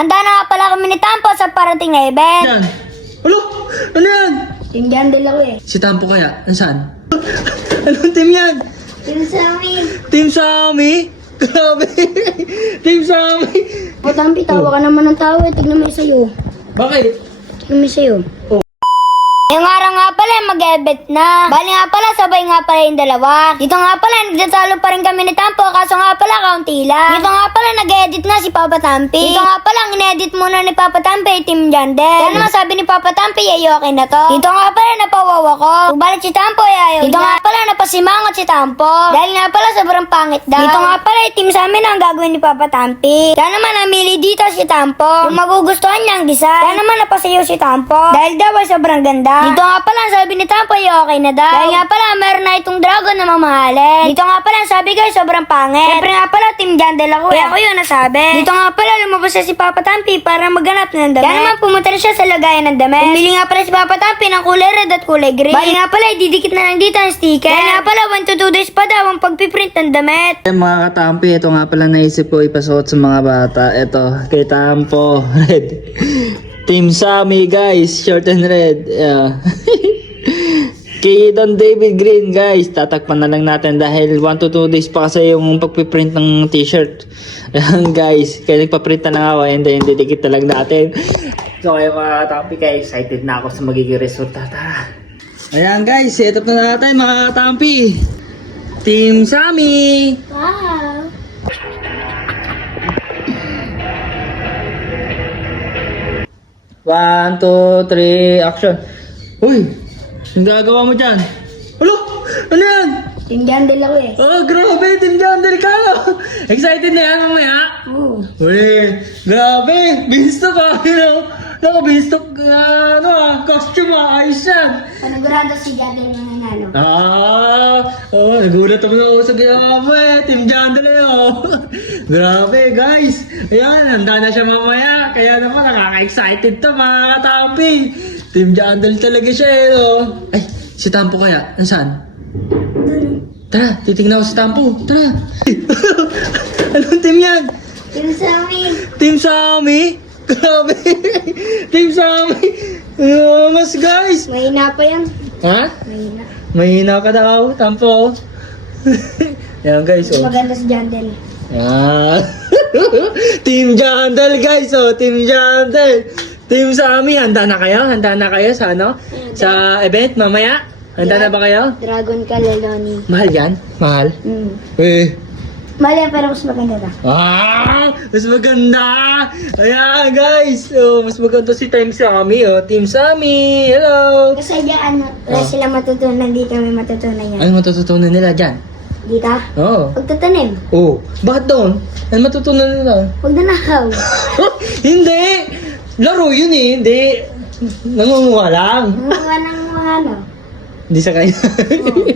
Handa na nga pala kami ni Tampo sa parating na event. Yan. Alo? Ano yan? Team Jandel ako eh. Si Tampo kaya? Nasaan? Anong team yan? Team Sammy. Team Sammy? Grabe. Team Sammy. O Tampi, tawa ka naman ng tawa eh. Tignan mo yung sa'yo. Bakit? Tignan mo yung sa'yo. Oh. Yung araw nga pala, mag-event na. Bali nga pala, sabay nga pala yung dalawa. Dito nga pala, nagdasalo pa rin kami ni Tampo, kaso nga pala, kaunti lang. Dito nga pala, nag-edit na si Papa Tampi. Dito nga pala, ang in-edit muna ni Papa Tampi, Team Jandel. Kaya naman sabi ni Papa Tampi, ay okay na to. Dito nga pala, napawawa ko. Subalit si Tampo, ay ayaw. Dito nga pala, napasimangot si Tampo. Dahil nga pala, sobrang pangit daw. Dito nga pala, team sa amin ang gagawin ni Papa Tampi. Kaya naman, namili dito si Tampo. Yung magugustuhan niya ang design. Kaya naman, napasayaw si Tampo. Dahil daw ay sobrang ganda. Dito nga pala, sabi ni Tampo, ay okay na daw. Dahil nga pala, meron na itong dragon na mamahalin. Dito nga pala, sabi ko, sobrang pangit. Siyempre nga pala, Team Jandel ako. Kaya ako yun nasabi. Dito nga pala, lumabas na si Papa Tampi para maghanap ng damit. Kaya naman, pumunta na siya sa lagayan ng damit. Pumili nga pala si Papa Tampi ng kulay red at kulay green. Bali nga pala, didikit na lang dito ang sticker. Kaya nga pala, 1 to 2 days pa daw ang pagpiprint ng damit. Mga katampi, ito nga pala naisip ko ipasuot sa mga bata. Ito, kay Tampo, red. Team Sammy guys, short and red. Yeah. Kay Don David Green guys, tatakpan na lang natin dahil 1 to 2 days pa kasi yung pagpiprint ng t-shirt. Ayan guys, kaya nagpaprint na lang ako and then didikit na lang natin. So kaya mga katampi, kaya excited na ako sa magiging resulta. Tara! Ayan guys, set up na natin mga katampi. Team Sammy! Wow! One, two, three, action! Uy! Ang gagawa mo dyan? Alo! Ano yan? Team Jandel ako eh. Oh, grabe! Team Jandel ka! Excited na yan mamaya? Oo. Uy! Grabe! Bisto ka! Naka-bisto costume ayos yan! Panagurado si Jandel ng nanalo. Nagulat naman ako sa ginawa mo eh. Team Jandel eh, oh. Grabe, guys. Ayan, handa na siya mamaya. Kaya naman, nakaka-excited to, mga katampi. Team Jandel talaga siya eh, oh. Ay, si Tampo kaya? Nasaan? Tara, titignan ko si Tampo. Tara. Anong team yan? Team Sammy. Team Sammy? Grabe. Team Sammy. Mas guys. Mahina pa yan. Ha? Mahina. Mahina ka daw, Tampo. Yan guys, oh. Maganda si Jandel. Yan. Team Jandel guys, oh. Team Jandel. Team Sammy, handa na kayo? Handa na kayo sa ano? Sa event mamaya? Handa na ba kayo? Dragon Caleloni. Mahal yan? Mahal? Eh. Mali yan, pero mas maganda na. Mas maganda! Ayan guys! Oh, mas maganda si Team Sammy, oh. Team Sammy! Hello! Kasi dyan, wala sila matutunan dito, may matutunan yan. Ano matututunan nila dyan? Dito? Oo. Pagtatanim. Oh. Bakit doon? Ano matutunan nila? Huwag na nakaw. Hindi! Laro yun eh, hindi. Nangunguha lang. Mga ng mga ano. Hindi sa kanya.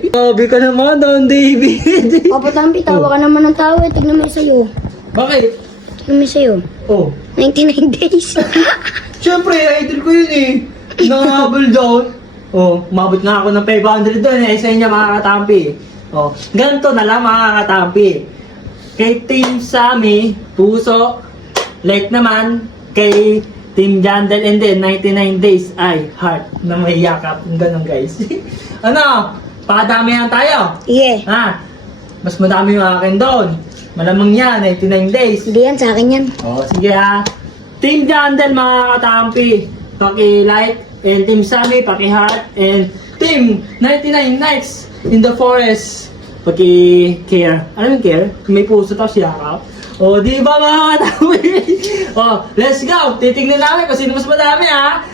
Sabi ka naman, Don David. Papa Tampi, tawa ka naman ng tawa. Tignan mo yung sa'yo. Bakit? Tignan mo yung sa'yo. Oh. 99 days. Siyempre, idol ko yun eh. Nangahabol doon. Oh, umabot nga ako ng 500 doon eh. Sa inyo mga katampi. Oh, ganito na lang mga katampi. Kay Team Sammy, puso. Like naman, kay Team Jandel and then 99 days ay heart na may yakap. Ganun guys. Ano? Pakadamihan tayo. Yeah. Ha? Mas madami yung akin doon. Malamang yan, 99 days. Hindi yan, sa akin yan. Oh, sige ha. Team Jandel mga katampi, paki-like. And Team Sammy, paki-heart. And Team 99 Nights in the Forest, paki-care. Ano yung care? May puso tapos yakap. Oh, di ba mga katampi? Oh, let's go. Titignan namin kung sino mas madami ha.